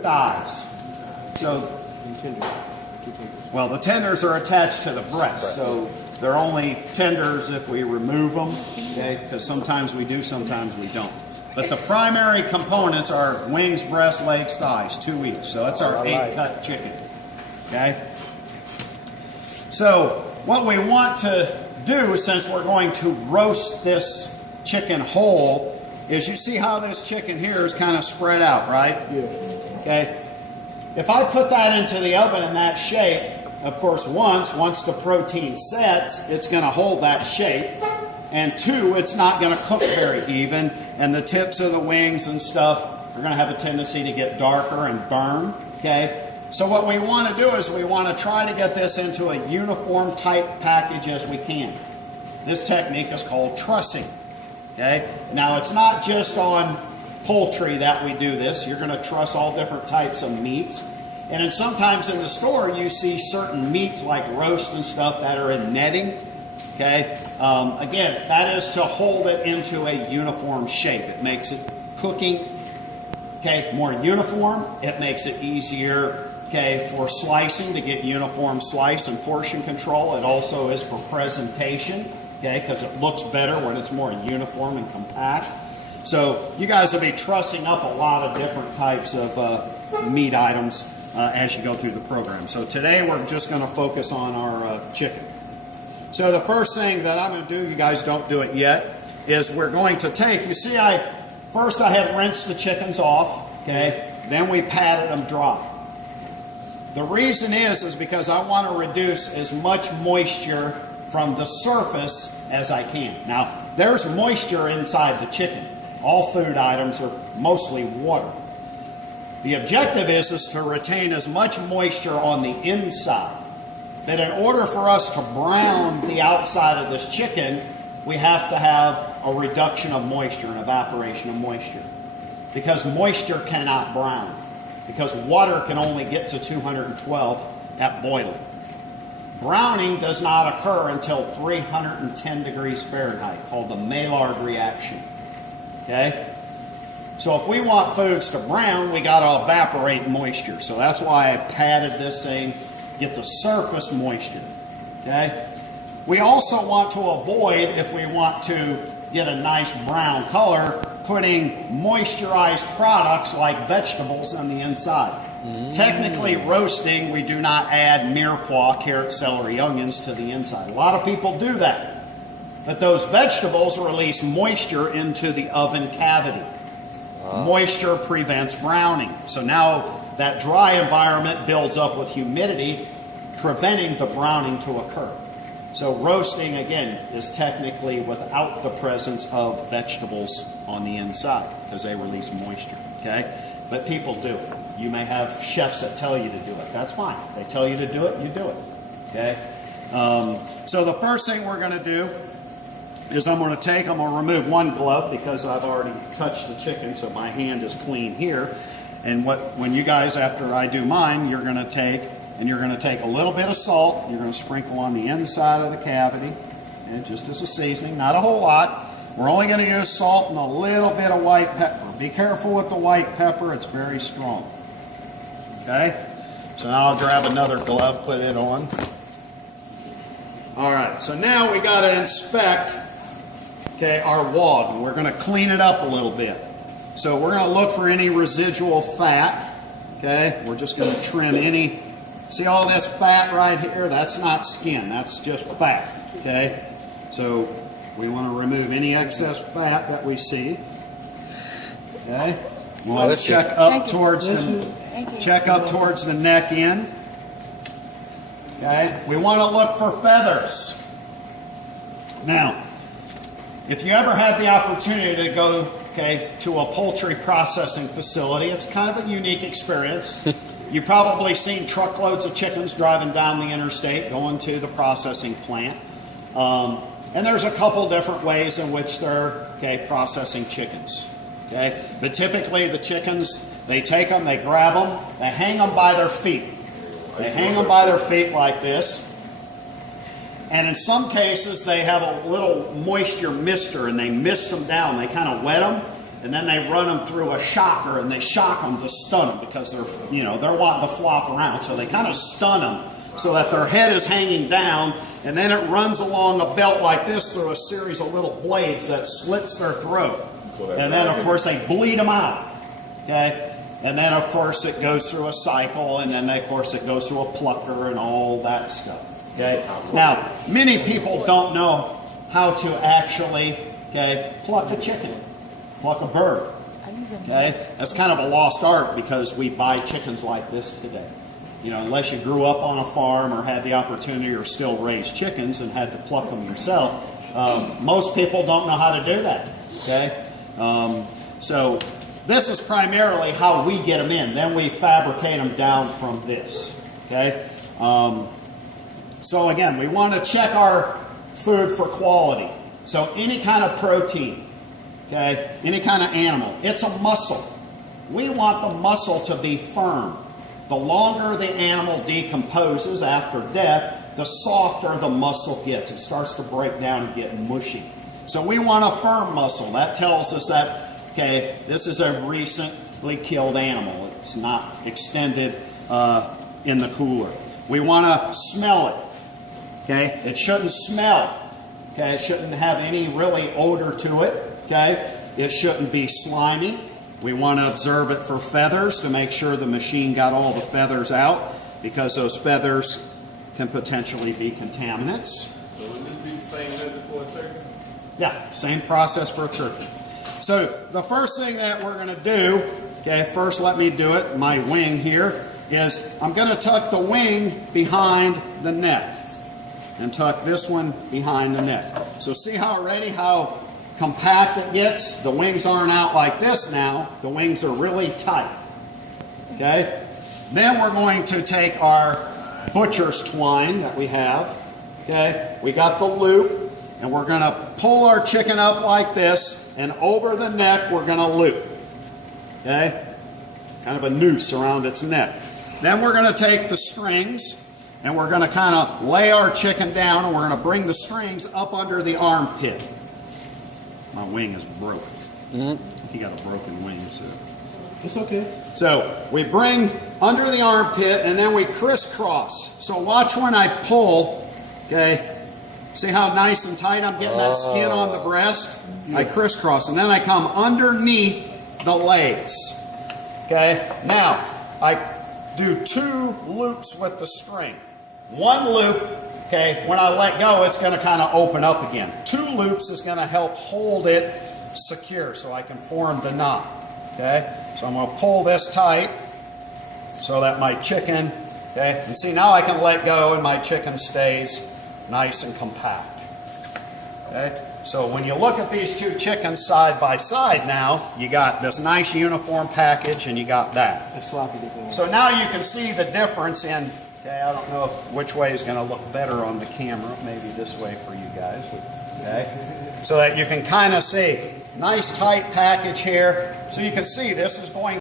thighs. So, well, the tenders are attached to the breast, so they're only tenders if we remove them, okay? Because sometimes we do, sometimes we don't. But the primary components are wings, breast, legs, thighs, 2 each. So that's our 8-cut chicken, okay? So what we want to do, since we're going to roast this chicken whole, is you see how this chicken here is kind of spread out, right? Yeah. Okay. If I put that into the oven in that shape, of course, once the protein sets, it's going to hold that shape. And two, it's not going to cook very even. And the tips of the wings and stuff are going to have a tendency to get darker and burn. Okay. So what we want to do is we want to try to get this into a uniform tight package as we can. This technique is called trussing. Okay. Now it's not just on poultry that we do this. You're going to truss all different types of meats. And then sometimes in the store you see certain meats like roast and stuff that are in netting. Okay. Again, that is to hold it into a uniform shape. It makes it cooking, okay, more uniform. It makes it easier, okay, for slicing to get uniform slice and portion control. It also is for presentation, okay, because it looks better when it's more uniform and compact. So you guys will be trussing up a lot of different types of meat items as you go through the program. So today we're just going to focus on our chicken. So the first thing that I'm going to do, you guys don't do it yet, is we're going to take, you see first I had rinsed the chickens off, okay, then we patted them dry. The reason is because I want to reduce as much moisture from the surface as I can. Now, there's moisture inside the chicken. All food items are mostly water. The objective is to retain as much moisture on the inside. That in order for us to brown the outside of this chicken, we have to have a reduction of moisture, an evaporation of moisture. Because moisture cannot brown. Because water can only get to 212 at boiling. Browning does not occur until 310 degrees Fahrenheit, called the Maillard reaction. Okay? So if we want foods to brown, we got to evaporate moisture. So that's why I patted this thing, get the surface moisture. Okay? We also want to avoid, if we want to get a nice brown color, putting moisturized products like vegetables on the inside. Technically roasting, we do not add mirepoix, carrot, celery, onions to the inside. A lot of people do that. But those vegetables release moisture into the oven cavity. Moisture prevents browning. So now that dry environment builds up with humidity, preventing the browning to occur. So roasting, again, is technically without the presence of vegetables on the inside because they release moisture, okay? But people do it. You may have chefs that tell you to do it. That's fine. They tell you to do it, you do it, okay? So the first thing we're going to do is I'm going to remove one glove because I've already touched the chicken, so my hand is clean here. And when you guys, after I do mine, you're going to take a little bit of salt. You're going to sprinkle on the inside of the cavity, and just as a seasoning, not a whole lot. We're only going to use salt and a little bit of white pepper. Be careful with the white pepper; it's very strong. Okay. So now I'll grab another glove, put it on. All right. So now we got to inspect, okay, our wog, and we're going to clean it up a little bit. So we're going to look for any residual fat. Okay. We're just going to trim any. See all this fat right here? That's not skin, that's just fat, okay? So we want to remove any excess fat that we see, okay? We want to check up towards the neck end, okay? We want to look for feathers. Now, if you ever have the opportunity to go, okay, to a poultry processing facility, it's kind of a unique experience. You've probably seen truckloads of chickens driving down the interstate going to the processing plant. And there's a couple different ways in which they're processing chickens. Okay? But typically the chickens, they take them, they grab them, they hang them by their feet. They hang them by their feet like this. And in some cases they have a little moisture mister and they mist them down. They kind of wet them and then they run them through a shocker and they shock them to stun them because they're, you know, they're wanting to flop around. So they kind of stun them so that their head is hanging down, and then it runs along a belt like this through a series of little blades that slits their throat. And then, of course, they bleed them out. Okay? And then, of course, it goes through a cycle, and then, of course, it goes through a plucker and all that stuff. Okay? Now, many people don't know how to actually, okay, pluck a chicken, pluck a bird. Okay? That's kind of a lost art because we buy chickens like this today. You know, unless you grew up on a farm or had the opportunity or still raised chickens and had to pluck them yourself, most people don't know how to do that. Okay? So this is primarily how we get them in. Then we fabricate them down from this. Okay? So again, we want to check our food for quality. So any kind of protein, okay, any kind of animal, it's a muscle. We want the muscle to be firm. The longer the animal decomposes after death, the softer the muscle gets. It starts to break down and get mushy. So we want a firm muscle. That tells us that, okay, this is a recently killed animal. It's not extended in the cooler. We want to smell it. Okay, it shouldn't smell. Okay, it shouldn't have any really odor to it. Okay, it shouldn't be slimy. We want to observe it for feathers to make sure the machine got all the feathers out, because those feathers can potentially be contaminants. So would this be the same method for a turkey? Yeah, same process for a turkey. So the first thing that we're going to do, okay, first let me do it, my wing here, is I'm going to tuck the wing behind the neck and tuck this one behind the neck. So see how already how compact it gets? The wings aren't out like this now. The wings are really tight. Okay? Then we're going to take our butcher's twine that we have. Okay? We got the loop, and we're going to pull our chicken up like this, and over the neck we're going to loop. Okay? Kind of a noose around its neck. Then we're going to take the strings, and we're going to kind of lay our chicken down, and we're going to bring the strings up under the armpit. My wing is broken. He got a broken wing, so it's okay. So we bring under the armpit, and then we crisscross. So watch when I pull. Okay, see how nice and tight I'm getting that skin on the breast? I crisscross, and then I come underneath the legs. Okay, now I do 2 loops with the string. 1 loop, okay, when I let go, it's going to kind of open up again. 2 loops is going to help hold it secure so I can form the knot. Okay, so I'm going to pull this tight so that my chicken, okay, and see now I can let go and my chicken stays nice and compact. Okay, so when you look at these 2 chickens side by side now, you got this nice uniform package and you got that. It's sloppy before. So now you can see the difference in, okay, I don't know which way is going to look better on the camera, maybe this way for you guys, okay, so that you can kind of see, nice tight package here, so you can see this is going